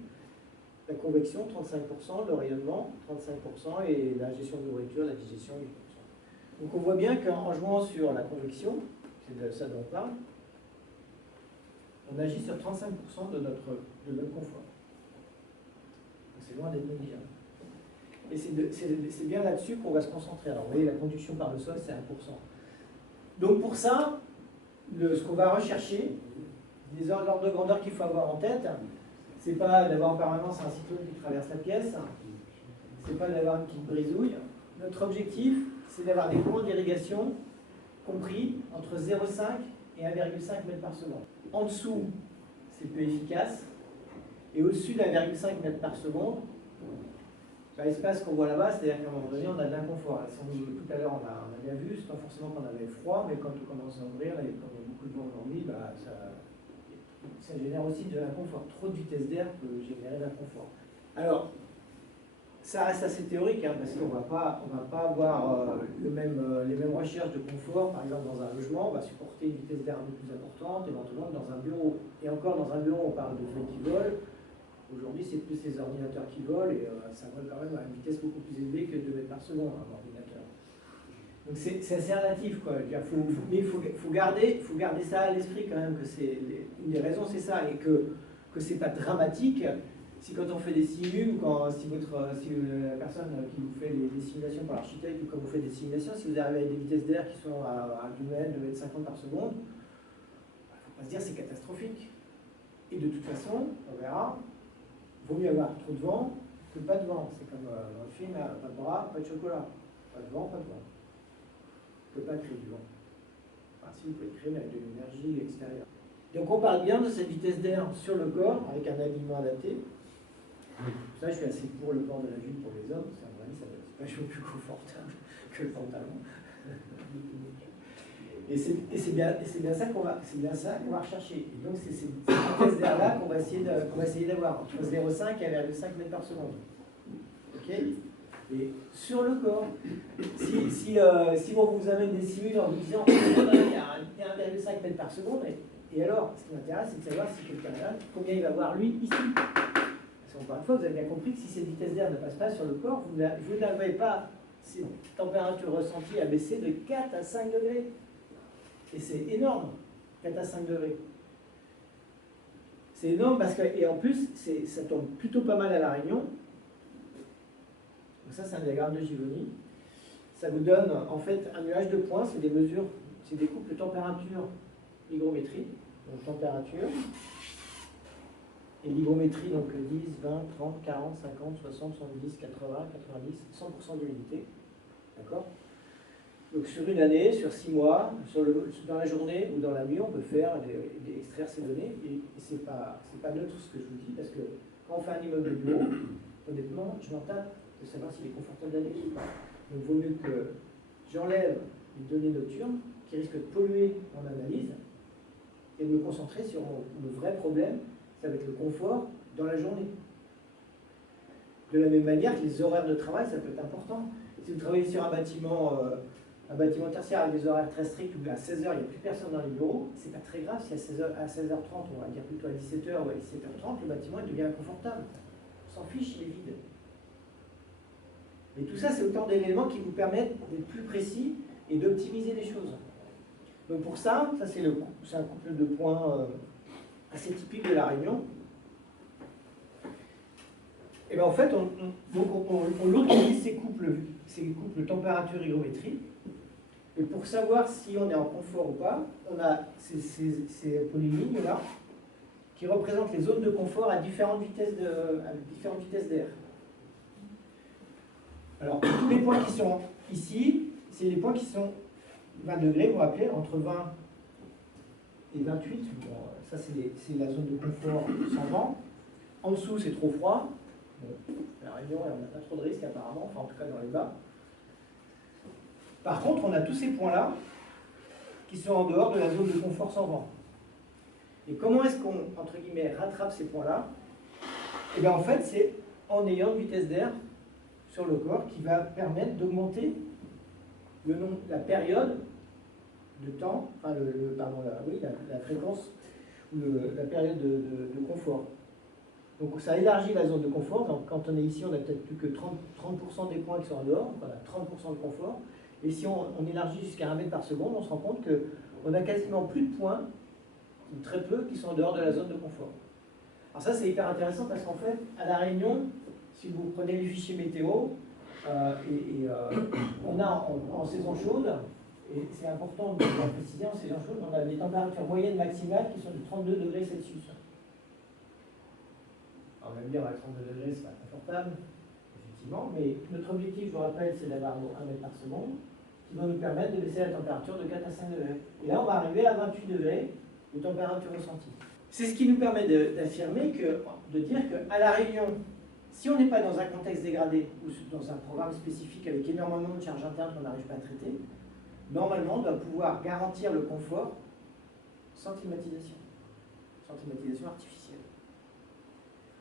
la convection, 35%, le rayonnement, 35%, et la gestion de nourriture, la digestion, 8%. Donc, on voit bien qu'en jouant sur la convection, c'est de ça dont on parle, on agit sur 35% de notre confort. C'est loin d'être négligeable. Et c'est bien là-dessus qu'on va se concentrer. Alors vous voyez, la conduction par le sol, c'est 1%. Donc pour ça, ce qu'on va rechercher, les ordres de grandeur qu'il faut avoir en tête, c'est pas d'avoir en permanence un cyclone qui traverse la pièce, c'est pas d'avoir une petite brisouille. Notre objectif, c'est d'avoir des courants d'irrigation compris entre 0,5 et 1,5 mètres par seconde. En dessous, c'est peu efficace. Et au-dessus d'1,5 mètre par seconde, l'espace qu'on voit là-bas, c'est-à-dire qu'à un moment donné, on a de l'inconfort. Tout à l'heure, on a bien vu, c'est pas forcément qu'on avait froid, mais quand on commence à ouvrir, et comme il y a beaucoup de vent aujourd'hui, ça génère aussi de l'inconfort. Trop de vitesse d'air peut générer de l'inconfort. Alors, ça reste assez théorique, hein, parce qu'on ne va pas avoir les mêmes recherches de confort. Par exemple, dans un logement, on va supporter une vitesse d'air un peu plus importante, éventuellement dans un bureau. Et encore, dans un bureau, on parle de feuilles qui volent. Aujourd'hui, c'est plus les ordinateurs qui volent, et ça vole quand même à une vitesse beaucoup plus élevée que 2 mètres par seconde, un ordinateur. Donc c'est assez relatif, quoi. Mais il faut garder ça à l'esprit quand même, que une des raisons, c'est ça, et que c'est pas dramatique. Si quand on fait des simus, ou si la personne qui vous fait des simulations par l'architecte, ou quand vous faites des simulations, si vous arrivez avec des vitesses d'air qui sont à 2 mètres, 2 mètres 50 par seconde, il ne faut pas se dire c'est catastrophique. Et de toute façon, on verra, il vaut mieux avoir trop de vent que pas de vent. C'est comme dans le film, pas de bras, pas de chocolat. Pas de vent, pas de vent. On ne peut pas créer du vent. Enfin, si vous pouvez créer avec de l'énergie extérieure. Donc on parle bien de cette vitesse d'air sur le corps, avec un habillement adapté. Ça, je suis assez pour le port de la jupe pour les hommes, c'est vrai, c'est vachement plus confortable que le pantalon. Et c'est bien ça qu'on va rechercher. Et donc c'est cette vitesse d'air-là qu'on va essayer d'avoir, entre 0,5 et 1,5 mètres par seconde. Ok ? Et sur le corps, si on vous amène des simules en vous disant qu'il y a 1,5 mètres par seconde, et alors, ce qui m'intéresse, c'est de savoir si quelqu'un là, combien il va voir lui ici. Parce qu'encore une fois, vous avez bien compris que si cette vitesse d'air ne passe pas sur le corps, vous n'avez pas cette température ressentie a baissé de 4 à 5 degrés. Et c'est énorme, 4 à 5 degrés. C'est énorme parce que, et en plus, ça tombe plutôt pas mal à La Réunion. Donc ça, c'est un diagramme de Givoni. Ça vous donne en fait un nuage de points, c'est des mesures, c'est des couples de température, hygrométrie, donc température, et l'hygrométrie, donc 10, 20, 30, 40, 50, 60, 70, 80, 90, 100% d'humidité. D'accord? Donc sur une année, sur 6 mois, dans la journée ou dans la nuit, on peut faire extraire ces données. Et c'est pas neutre ce que je vous dis, parce que quand on fait un immeuble de bureau, honnêtement, je m'en tape de savoir s'il est confortable d'aller ou pas. Donc il vaut mieux que j'enlève les données nocturnes qui risquent de polluer mon analyse et de me concentrer sur le vrai problème, ça va être le confort dans la journée. De la même manière que les horaires de travail, ça peut être important. Si vous travaillez sur un bâtiment tertiaire avec des horaires très stricts, où à 16h, il n'y a plus personne dans les bureaux, c'est pas très grave si à 16h30, on va dire plutôt à 17h ou à 17h30, le bâtiment il devient inconfortable. On s'en fiche, il est vide. Et tout ça, c'est autant d'éléments qui vous permettent d'être plus précis et d'optimiser les choses. Donc pour ça, c'est un couple de points assez typique de La Réunion. Et bien en fait, on localise ces couples température-hygrométrie. Et pour savoir si on est en confort ou pas, on a ces polylignes-là qui représentent les zones de confort à différentes vitesses d'air. Alors, tous les points qui sont ici, c'est les points qui sont 20 degrés, vous vous rappelez, entre 20 et 28. Bon, ça, c'est la zone de confort sans vent. En dessous, c'est trop froid. Bon, La Réunion, on n'a pas trop de risques apparemment, enfin en tout cas dans les bas. Par contre, on a tous ces points-là qui sont en dehors de la zone de confort sans vent. Et comment est-ce qu'on, entre guillemets, rattrape ces points-là? Et bien en fait, c'est en ayant une vitesse d'air sur le corps qui va permettre d'augmenter la période de temps, enfin la fréquence, ou la période de confort. Donc ça élargit la zone de confort. Donc quand on est ici, on n'a peut-être plus que 30% des points qui sont en dehors, voilà, 30% de confort. Et si on élargit jusqu'à 1 mètre par seconde, on se rend compte qu'on a quasiment plus de points, ou très peu, qui sont en dehors de la zone de confort. Alors ça, c'est hyper intéressant parce qu'en fait, à La Réunion, si vous prenez les fichiers météo, on a en saison chaude, et c'est important de le préciser, en saison chaude, on a des températures moyennes maximales qui sont de 32 degrés Celsius. Alors, on va me dire, 32 degrés, c'est pas confortable, effectivement, mais notre objectif, je vous rappelle, c'est d'avoir 1 mètre par seconde, qui va nous permettre de baisser la température de 4 à 5 degrés. Et là, on va arriver à 28 degrés de température ressentie. C'est ce qui nous permet d'affirmer, de dire qu'à La Réunion, si on n'est pas dans un contexte dégradé ou dans un programme spécifique avec énormément de charges internes qu'on n'arrive pas à traiter, normalement, on doit pouvoir garantir le confort sans climatisation artificielle.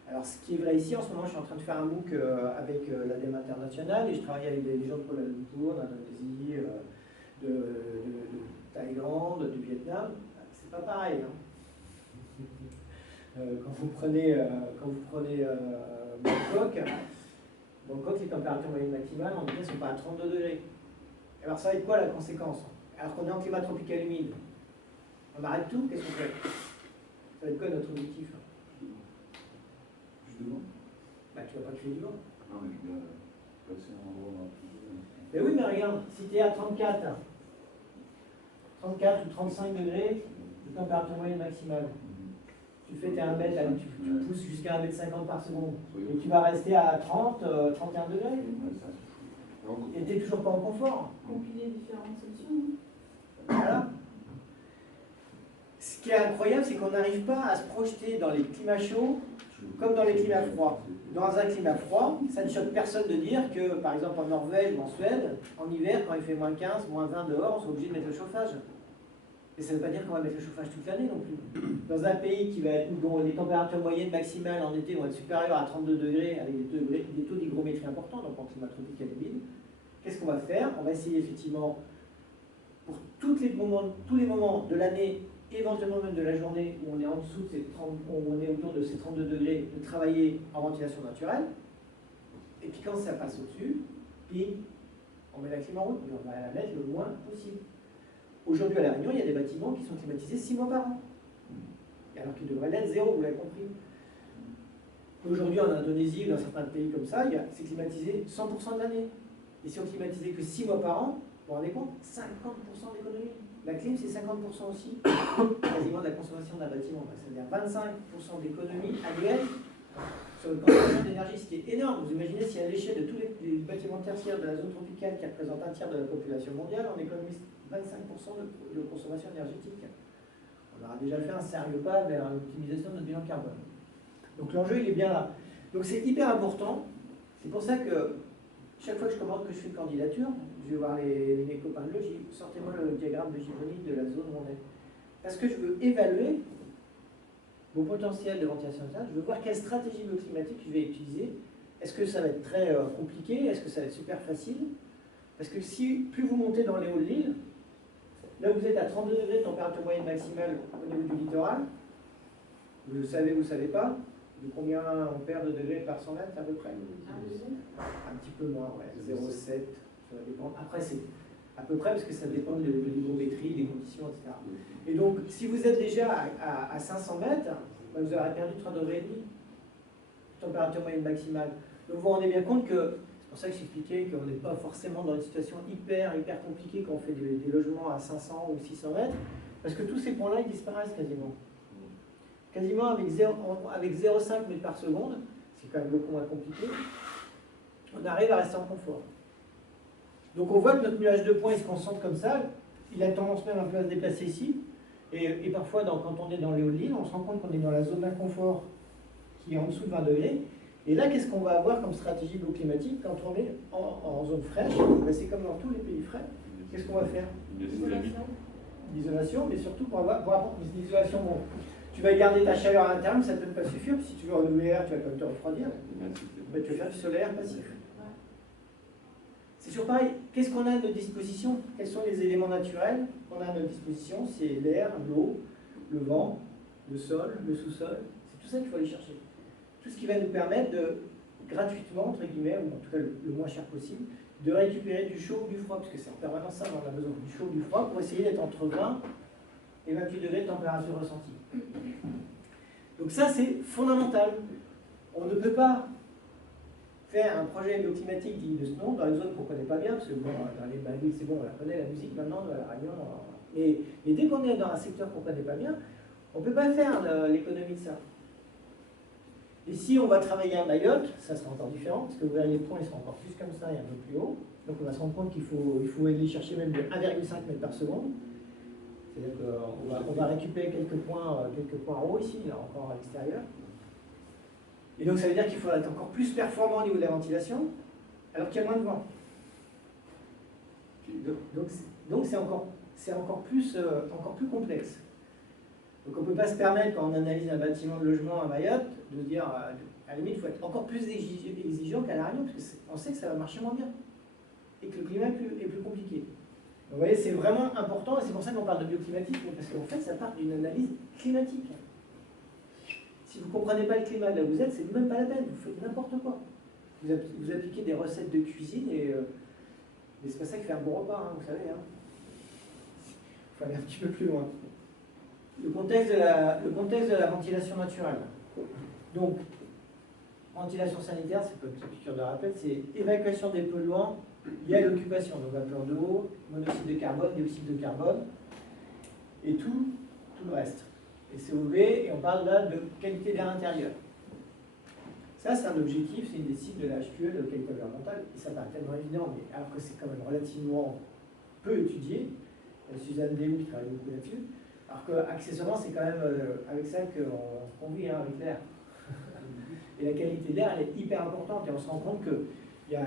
Alors, ce qui est vrai ici, en ce moment, je suis en train de faire un MOOC avec l'ADEME internationale et je travaille avec des gens de Kuala Lumpur, d'Indonésie, de Thaïlande, du Vietnam. C'est pas pareil. Hein. Quand vous prenez Bangkok, les températures moyennes maximales, en ne sont pas à 32 degrés. Alors ça va être quoi la conséquence? Alors qu'on est en climat tropical humide, on arrête tout, qu'est-ce qu'on fait? Ça va être quoi notre objectif? Plus de vent? Bah tu vas pas créer du vent. Non mais je veux bien passer un endroit Mais oui, mais regarde, si tu es à 34 ou 35 degrés de température moyenne maximale, tu fais tes 1 mètre, tu pousses jusqu'à 1,50 m par seconde, et tu vas rester à 30, 31 degrés. Et tu n'es toujours pas en confort. Compiler différentes solutions. Voilà. Ce qui est incroyable, c'est qu'on n'arrive pas à se projeter dans les climats chauds comme dans les climats froids. Dans un climat froid, ça ne choque personne de dire que, par exemple en Norvège ou en Suède, en hiver, quand il fait moins 15, moins 20 dehors, on est obligé de mettre le chauffage. Et ça ne veut pas dire qu'on va mettre le chauffage toute l'année non plus. Dans un pays dont les températures moyennes maximales en été vont être supérieures à 32 degrés, avec des taux d'hygrométrie importants, donc en climat tropical humide, qu'est-ce qu'on va faire? On va essayer effectivement, pour tous les moments de l'année, éventuellement même de la journée, où on est en dessous de on est autour de ces 32 degrés, de travailler en ventilation naturelle. Et puis quand ça passe au-dessus, ping, On met la clim en route, mais on va la mettre le moins possible. Aujourd'hui, à La Réunion, il y a des bâtiments qui sont climatisés 6 mois par an. Alors qu'ils devraient l'être 0, vous l'avez compris. Aujourd'hui, en Indonésie, dans certains pays comme ça, c'est climatisé 100% de l'année. Et si on climatisait que 6 mois par an, vous vous rendez compte, 50% d'économie. La clim, c'est 50% aussi, quasiment de la consommation d'un bâtiment. C'est-à-dire 25% d'économie annuelle sur une consommation d'énergie, ce qui est énorme. Vous imaginez si à l'échelle de tous les bâtiments tertiaires de la zone tropicale qui représentent un tiers de la population mondiale, on économise 25% de consommation énergétique. On aura déjà fait un sérieux pas vers l'optimisation de notre bilan carbone. Donc l'enjeu, il est bien là. Donc c'est hyper important. C'est pour ça que chaque fois que je commande, que je fais une candidature, je vais voir mes copains de logis, sortez-moi le diagramme de Givoni de la zone où on est. Parce que je veux évaluer mon potentiel de ventilation interne, je veux voir quelle stratégie bioclimatique je vais utiliser. Est-ce que ça va être très compliqué? Est-ce que ça va être super facile? Parce que si plus vous montez dans les hauts de l'île, là vous êtes à 32 degrés de température moyenne maximale au niveau du littoral, vous le savez, vous ne savez pas, de combien on perd de degrés par 100 mètres à peu près? Un petit peu moins, ouais, 0,7, ça va dépendre. Après, c'est à peu près parce que ça dépend de l'hygrométrie, des conditions, etc. Et donc, si vous êtes déjà à 500 mètres, bah, vous aurez perdu 3,5 degrés de température moyenne maximale. Donc, vous vous rendez bien compte que, c'est pour ça que j'expliquais qu'on n'est pas forcément dans une situation hyper compliquée quand on fait des logements à 500 ou 600 mètres, parce que tous ces points-là, ils disparaissent quasiment. Quasiment avec 0,5 mètres par seconde, c'est quand même beaucoup moins compliqué, on arrive à rester en confort. Donc on voit que notre nuage de points il se concentre comme ça, il a tendance même un peu à se déplacer ici, et parfois quand on est dans les hauts de l'île, on se rend compte qu'on est dans la zone d'inconfort qui est en dessous de 20 degrés, et là qu'est-ce qu'on va avoir comme stratégie bioclimatique quand on est en zone fraîche? C'est comme dans tous les pays frais, qu'est-ce qu'on va faire? L'isolation, mais surtout pour avoir l'isolation, bon, tu vas garder ta chaleur à l'intérieur, mais ça ne peut pas suffire, si tu veux renouveler l'air, tu vas quand même te refroidir. Ben, tu vas faire du solaire passif. C'est toujours pareil. Qu'est-ce qu'on a à notre disposition? Quels sont les éléments naturels qu'on a à notre disposition? C'est l'air, l'eau, le vent, le sol, le sous-sol. C'est tout ça qu'il faut aller chercher. Tout ce qui va nous permettre de, gratuitement, entre guillemets, ou en tout cas le moins cher possible, de récupérer du chaud ou du froid, parce que c'est en permanence ça, on a besoin du chaud ou du froid, pour essayer d'être entre 20 et 28 degrés de température ressentie. Donc ça, c'est fondamental. On ne peut pas faire un projet bioclimatique digne de ce nom dans une zone qu'on ne connaît pas bien, parce que bon, dans les villes, c'est bon, on la connaît, la musique maintenant, dans la Réunion. Mais dès qu'on est dans un secteur qu'on ne connaît pas bien, on ne peut pas faire l'économie de ça. Et si on va travailler à Mayotte, ça sera encore différent, parce que vous verrez les points, ils seront encore plus comme ça et un peu plus haut. Donc on va se rendre compte qu'il faut aller chercher même de 1,5 mètre par seconde. C'est-à-dire qu'on va récupérer quelques points en haut ici, là, encore à l'extérieur. Et donc ça veut dire qu'il faudra être encore plus performant au niveau de la ventilation, alors qu'il y a moins de vent. Donc c'est encore plus complexe. Donc on ne peut pas se permettre, quand on analyse un bâtiment de logement à Mayotte, de dire, à la limite, il faut être encore plus exigeant qu'à La Réunion, parce qu'on sait que ça va marcher moins bien, et que le climat est plus compliqué. Donc, vous voyez, c'est vraiment important, et c'est pour ça qu'on parle de bioclimatique, parce qu'en fait, ça part d'une analyse climatique. Si vous ne comprenez pas le climat de là où vous êtes, c'est même pas la peine, vous faites n'importe quoi. Vous appliquez des recettes de cuisine, mais c'est pas ça qui fait un bon repas, hein, vous savez. Il faut aller un petit peu plus loin. Le contexte de la ventilation naturelle. Donc, ventilation sanitaire, c'est pas une petite piqûre de rappel, c'est évacuation des polluants liés à l'occupation, donc vapeur d'eau, monoxyde de carbone, dioxyde de carbone, et tout le reste. Et COV, et on parle là de qualité d'air intérieur. Ça, c'est un objectif, c'est une des cibles de la HQE, de qualité environnementale, et ça paraît tellement évident, mais alors que c'est quand même relativement peu étudié. Il y a Suzanne Déou qui travaille beaucoup là-dessus. Alors qu'accessoirement, c'est quand même avec ça qu'on vit, hein, avec l'air. Et la qualité de l'air, elle est hyper importante. Et on se rend compte qu'il y a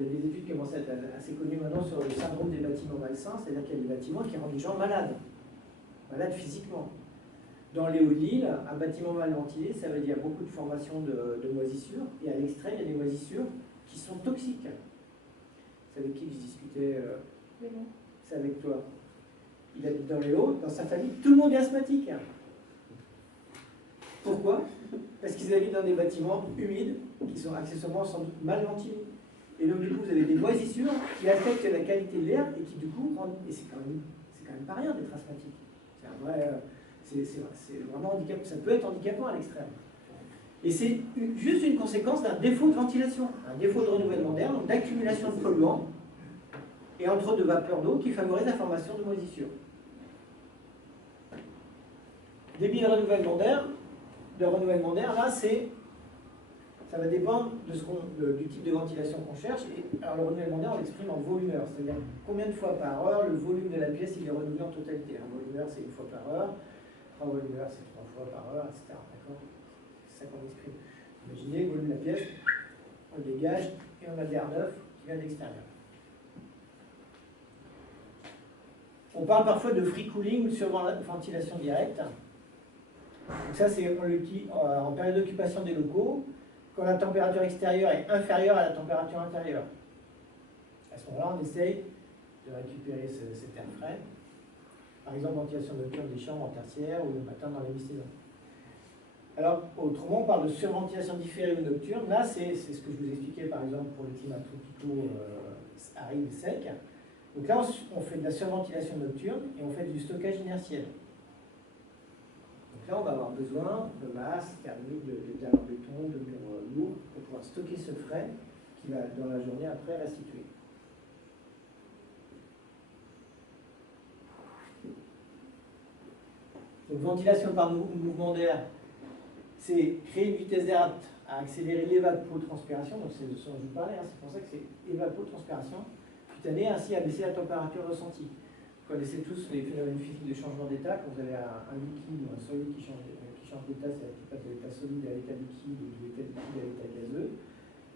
des études qui commencent à être assez connues maintenant sur le syndrome des bâtiments malsains, c'est-à-dire qu'il y a des bâtiments qui rendent les gens malades physiquement. Dans les hauts de l'île, un bâtiment mal ventilé, ça veut dire beaucoup de formation de moisissures. Et à l'extrait, il y a des moisissures qui sont toxiques. C'est avec qui je discutais C'est avec toi. Il habite dans les Hauts, dans sa famille, tout le monde est asthmatique. Pourquoi? Parce qu'ils habitent dans des bâtiments humides, qui sont accessoirement sans doute mal ventilés. Et donc du coup, vous avez des moisissures qui affectent la qualité de l'air et qui du coup rendent... Et c'est quand même pas rien d'être asthmatique. C'est un vrai... c'est vraiment handicapant. Ça peut être handicapant à l'extrême. Et c'est juste une conséquence d'un défaut de ventilation, un défaut de renouvellement d'air, donc d'accumulation de polluants, et entre autres de vapeur d'eau qui favorise la formation de moisissures. Débit de renouvellement d'air, là, ça va dépendre du type de ventilation qu'on cherche. Et, alors le renouvellement d'air, on l'exprime en volumeur, c'est-à-dire combien de fois par heure le volume de la pièce il est renouvelé en totalité. Un volumeur, c'est 1 fois par heure, 3 volumeurs, c'est 3 fois par heure, etc. D'accord ? C'est ça qu'on exprime. Imaginez, le volume de la pièce, on le dégage et on a de l'air neuf qui vient de l'extérieur. On parle parfois de free cooling ou de surventilation directe. Donc ça, on le dit en période d'occupation des locaux, quand la température extérieure est inférieure à la température intérieure. À ce moment-là, on essaye de récupérer cet air frais. Par exemple, ventilation nocturne des chambres en tertiaire ou le matin dans l'hémisphère. Alors, autrement, on parle de surventilation différée ou nocturne. Là, c'est ce que je vous expliquais, par exemple, pour les climats tropicaux arides et secs. Donc là, on fait de la surventilation nocturne et on fait du stockage inertiel. Donc là, on va avoir besoin de masse thermique, de dalles en béton, de murs lourds pour pouvoir stocker ce frais qui va, dans la journée après, restituer. Donc, ventilation par mouvement d'air, c'est créer une vitesse d'air apte à accélérer l'évapotranspiration. Donc, c'est de ce dont je vous parlais, c'est pour ça que c'est évapotranspiration cutanée, ainsi à baisser la température ressentie. Vous connaissez tous les phénomènes physiques de changement d'état. Quand vous avez un liquide ou un solide qui change d'état, c'est-à-dire qu'il passe de l'état solide à l'état liquide ou de l'état liquide à l'état gazeux.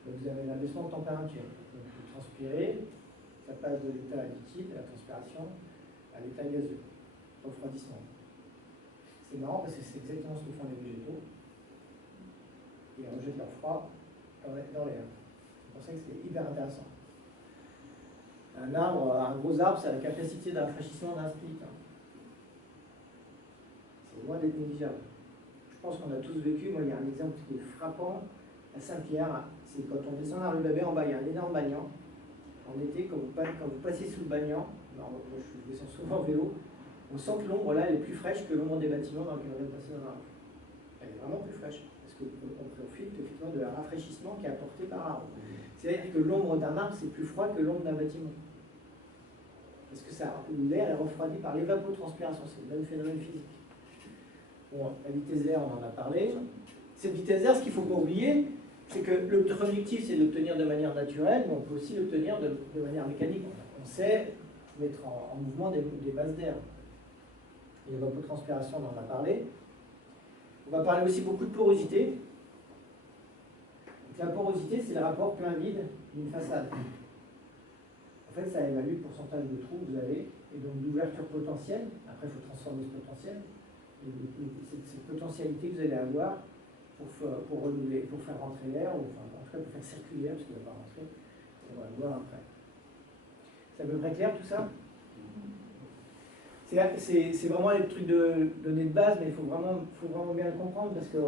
Donc vous avez un abaissement de température. Donc vous transpirez, ça passe de l'état liquide, la transpiration, à l'état gazeux, refroidissement. C'est marrant parce que c'est exactement ce que font les végétaux. Ils rejettent leur froid dans l'air. C'est pour ça que c'est hyper intéressant. Un gros arbre, c'est la capacité de rafraîchissement d'un split. C'est loin d'être négligeable. Je pense qu'on a tous vécu. Moi, il y a un exemple qui est frappant à Saint-Pierre. C'est quand on descend la rue Babet, en bas, il y a un énorme bagnan. En été, quand vous passez sous le bagnan, moi je descends souvent en vélo, on sent que l'ombre là, elle est plus fraîche que l'ombre des bâtiments dans lesquels on vient de passer dans la rue. Elle est vraiment plus fraîche. Parce qu'on profite effectivement de un rafraîchissement qui est apporté par arbre. C'est-à-dire que l'ombre d'un arbre, c'est plus froid que l'ombre d'un bâtiment. Parce que l'air est refroidi par l'évapotranspiration, c'est le même phénomène physique. Bon, la vitesse d'air, on en a parlé. Cette vitesse d'air, ce qu'il ne faut pas oublier, c'est que notre objectif, c'est d'obtenir de manière naturelle, mais on peut aussi l'obtenir de manière mécanique. On sait mettre en mouvement des masses d'air. L'évapotranspiration, on en a parlé. On va parler aussi beaucoup de porosité. Donc, la porosité, c'est le rapport plein-vide d'une façade. En fait, ça évalue le pourcentage de trous que vous avez, et donc d'ouverture potentielle. Après, il faut transformer ce potentiel. Cette potentialité que vous allez avoir pour renouveler, pour faire rentrer l'air, ou enfin, en tout cas pour faire circuler l'air, parce qu'il ne va pas rentrer. On va le voir après. C'est à peu près clair tout ça? C'est vraiment les trucs de données de base, mais il faut vraiment bien le comprendre, parce que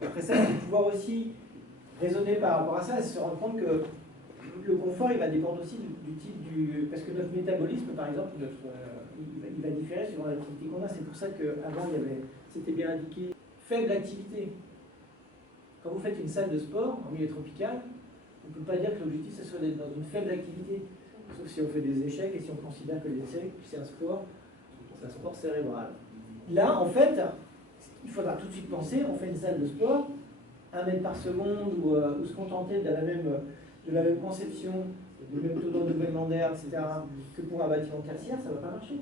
après ça, il faut pouvoir aussi raisonner par rapport à ça et se rendre compte que le confort, il va dépendre aussi du type parce que notre métabolisme, par exemple, il va différer suivant l'activité qu'on a. C'est pour ça qu'avant, c'était bien indiqué faible activité. Quand vous faites une salle de sport en milieu tropical, on ne peut pas dire que l'objectif, ce soit d'être dans une faible activité. Sauf si on fait des échecs et si on considère que les échecs, c'est un sport cérébral. Là, en fait, il faudra tout de suite penser, on fait une salle de sport, 1 mètre par seconde, ou se contenter de la même conception, du même taux de renouvellement d'air, etc., que pour un bâtiment tertiaire, ça ne va pas marcher.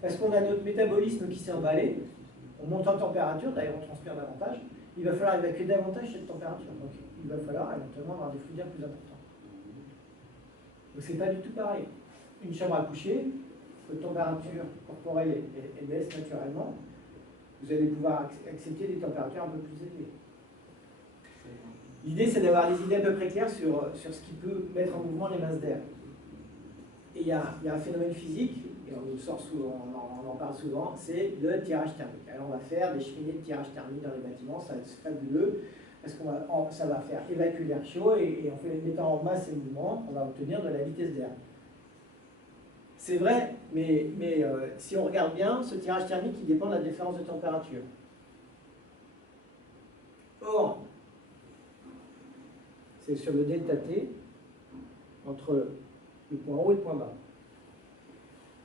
Parce qu'on a notre métabolisme qui s'est emballé, on monte en température, d'ailleurs on transpire davantage, il va falloir évacuer davantage cette température. Donc il va falloir éventuellement avoir des flux d'air plus importants. Donc c'est pas du tout pareil. Une chambre à coucher, votre température corporelle elle baisse naturellement, vous allez pouvoir accepter des températures un peu plus élevées. L'idée, c'est d'avoir des idées à peu près claires sur ce qui peut mettre en mouvement les masses d'air. Et il y a un phénomène physique, et on en parle souvent, c'est le tirage thermique. Alors on va faire des cheminées de tirage thermique dans les bâtiments, ça c'est fabuleux. parce que ça va faire évacuer l'air chaud et en mettant en masse et mouvement, on va obtenir de la vitesse d'air. C'est vrai, mais si on regarde bien, ce tirage thermique il dépend de la différence de température. Or, c'est sur le delta T entre le point haut et le point bas.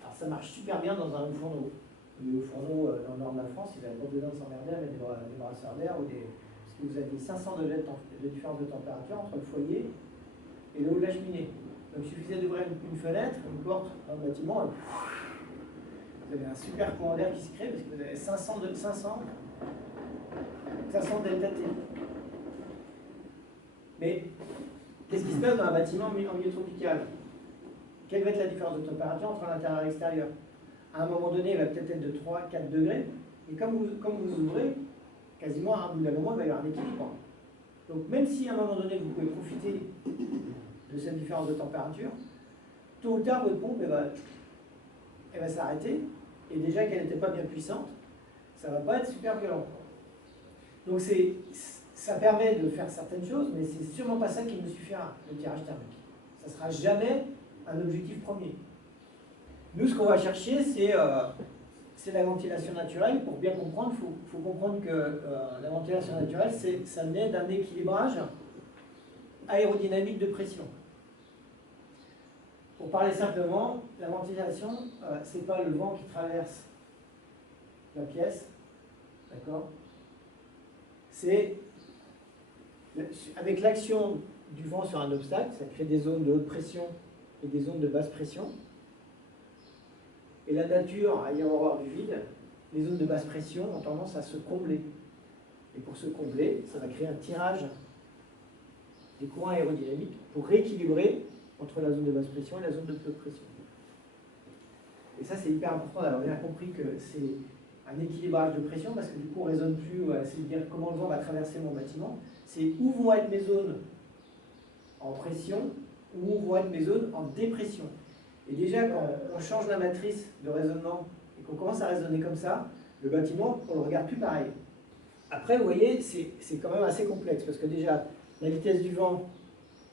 Alors ça marche super bien dans un haut fourneau. Les hauts fourneaux dans le nord de la France, ils n'avaient pas besoin de s'emmerder à mettre des brasseurs d'air parce que vous avez 500 degrés de différence de température entre le foyer et le haut de la cheminée. Donc il suffisait d'ouvrir une fenêtre, une porte dans le bâtiment, et vous avez un super courant d'air qui se crée parce que vous avez 500 delta T. Mais qu'est-ce qui se passe dans un bâtiment en milieu tropical? Quelle va être la différence de température entre l'intérieur et l'extérieur? À un moment donné, il va peut-être être de 3-4 degrés, et comme vous ouvrez, quasiment à un bout d'un moment, il va y avoir un équilibre. Donc même si à un moment donné, vous pouvez profiter de cette différence de température, tôt ou tard, votre pompe elle va s'arrêter, et déjà qu'elle n'était pas bien puissante, ça ne va pas être super violent. Donc ça permet de faire certaines choses, mais c'est sûrement pas ça qui nous suffira, le tirage thermique. Ça ne sera jamais un objectif premier. Nous, ce qu'on va chercher, c'est la ventilation naturelle. Pour bien comprendre, il faut comprendre que la ventilation naturelle, ça naît d'un équilibrage aérodynamique de pression. Pour parler simplement, la ventilation, ce n'est pas le vent qui traverse la pièce, d'accord? C'est avec l'action du vent sur un obstacle, ça crée des zones de haute pression et des zones de basse pression. Et la nature, ayant horreur du vide, les zones de basse pression ont tendance à se combler. Et pour se combler, ça va créer un tirage des courants aérodynamiques pour rééquilibrer entre la zone de basse pression et la zone de haute pression. Et ça, c'est hyper important d'avoir bien compris que c'est un équilibrage de pression, parce que du coup, on ne raisonne plus, c'est dire comment le vent va traverser mon bâtiment, c'est où vont être mes zones en pression, où vont être mes zones en dépression. Et déjà, quand on change la matrice de raisonnement et qu'on commence à raisonner comme ça, le bâtiment, on ne le regarde plus pareil. Après, vous voyez, c'est quand même assez complexe, parce que déjà, la vitesse du vent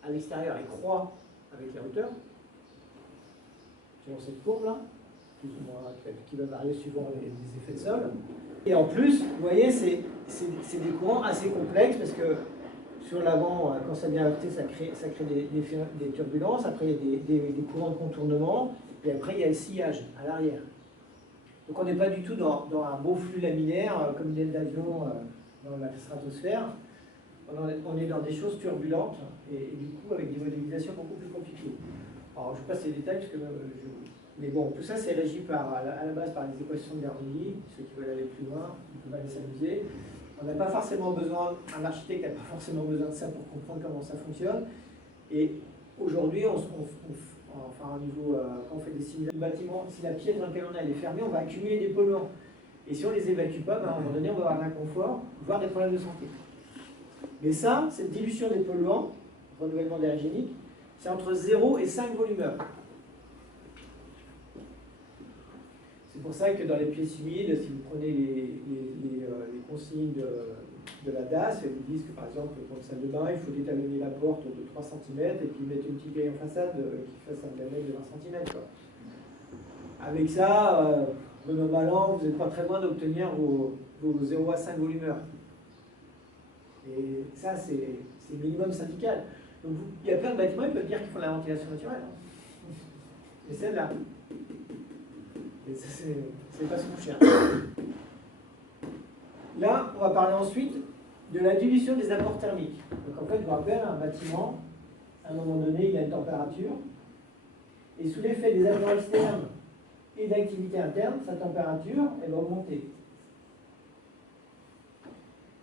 à l'extérieur, elle croît avec la hauteur, selon cette courbe-là, plus ou moins, qui va varier suivant les effets de sol. Et en plus, vous voyez, c'est des courants assez complexes, parce que sur l'avant, quand ça vient heurter, ça crée des turbulences. Après, il y a des courants de contournement. Et après, il y a le sillage à l'arrière. Donc, on n'est pas du tout dans un beau flux laminaire, comme une aile d'avion dans la stratosphère. On est dans des choses turbulentes et du coup, avec des modélisations beaucoup plus compliquées. Alors, je passe les détails, parce que mais bon, tout ça, c'est régi à la base par les équations de Bernoulli. Ceux qui veulent aller plus loin, ils peuvent aller s'amuser. On n'a pas forcément besoin, un architecte n'a pas forcément besoin de ça pour comprendre comment ça fonctionne. Et aujourd'hui, enfin, au niveau, quand on fait des simulations de bâtiments, si la pièce dans laquelle on est, elle est fermée, on va accumuler des polluants. Et si on ne les évacue pas, à un moment donné, on va avoir un inconfort, voire des problèmes de santé. Mais ça, cette dilution des polluants, renouvellement d'air hygiénique, c'est entre 0 et 5 volumeurs. C'est pour ça que dans les pièces humides, si vous prenez les consignes de la DAS, elles vous disent que par exemple, pour une salle de bain, il faut détalonner la porte de 3 cm et puis mettre une petite grille en façade qui fasse un diamètre de 20 cm. Quoi. Avec ça, bon an, mal an, vous n'êtes pas très loin d'obtenir vos 0 à 5 volumeurs. Et ça, c'est minimum syndical. Donc, il y a plein de bâtiments, ils peuvent dire qu'ils font de la ventilation naturelle. Et celle-là. Et ça, c'est pas ce qu'on cherche. Là, on va parler ensuite de la dilution des apports thermiques. Donc en fait, je vous rappelle, un bâtiment, à un moment donné, il a une température, et sous l'effet des agents externes et d'activité interne, sa température, elle va augmenter.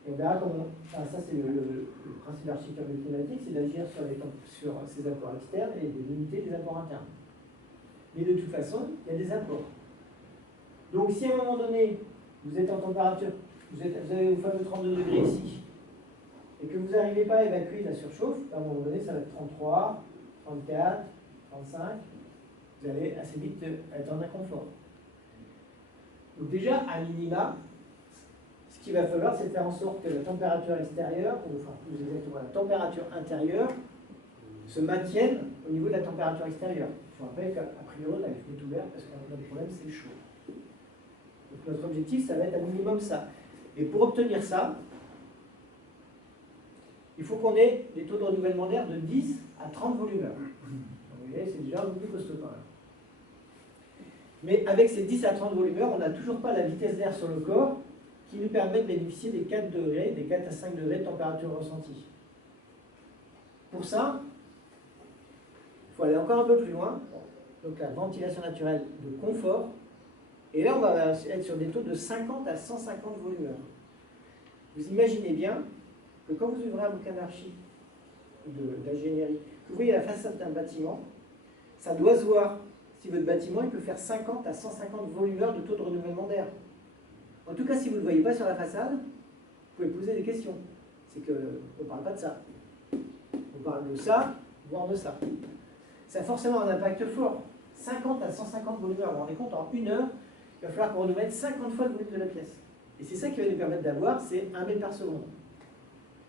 Et on verra comment. Enfin, ça, c'est le principe de l'architecture climatique, c'est d'agir sur ces apports externes et de limiter les apports internes. Mais de toute façon, il y a des apports. Donc, si à un moment donné, vous êtes en température, vous avez vos fameux 32 degrés ici, et que vous n'arrivez pas à évacuer la surchauffe, à un moment donné, ça va être 33, 34, 35, vous allez assez vite être en inconfort. Donc déjà, à minima, ce ce qu'il va falloir, c'est faire en sorte que la température extérieure, ou enfin plus exactement la température intérieure, se maintienne au niveau de la température extérieure. Je vous rappelle qu'a priori, on a les fenêtres ouvertes parce que notre problème, c'est le chaud. Donc notre objectif, ça va être un minimum ça. Et pour obtenir ça, il faut qu'on ait des taux de renouvellement d'air de 10 à 30 volumeurs. Vous voyez, c'est déjà un peu plus costaud quand même. Mais avec ces 10 à 30 volumeurs, on n'a toujours pas la vitesse d'air sur le corps qui nous permet de bénéficier des 4 degrés, des 4 à 5 degrés de température ressentie. Pour ça, il faut aller encore un peu plus loin. Donc la ventilation naturelle de confort. Et là, on va être sur des taux de 50 à 150 volumeurs. Vous imaginez bien que quand vous ouvrez un bouquin d'archi d'ingénierie, que vous voyez la façade d'un bâtiment, ça doit se voir si votre bâtiment il peut faire 50 à 150 volumeurs de taux de renouvellement d'air. En tout cas, si vous ne le voyez pas sur la façade, vous pouvez poser des questions. C'est qu'on ne parle pas de ça. On parle de ça, voire de ça. Ça a forcément un impact fort. 50 à 150 volumeurs. Vous vous rendez compte, en 1 heure, il va falloir qu'on renouvelle 50 fois le volume de la pièce. Et c'est ça qui va nous permettre d'avoir, c'est 1 mètre par seconde.